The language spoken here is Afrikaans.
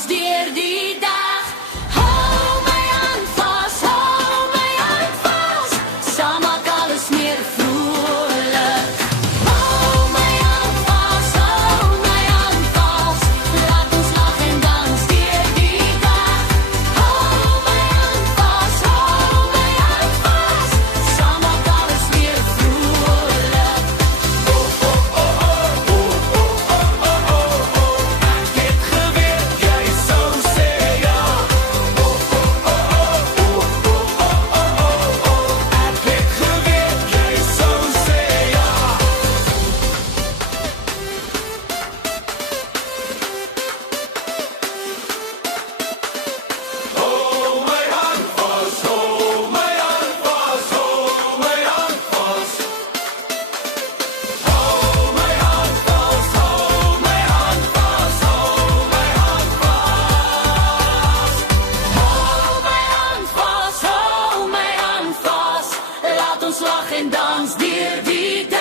dans deur die dag. Hou my hand vas, hou my hand vas. Saam maak alles meer vrolik. Hou my hand vas, hou my hand vas. Laat ons lag en dans deur die dag. Hou my hand vas, hou my hand vas. Saam maak alles weer vrolik. Hou my hand vas, laat ons lag en dans deur die dag.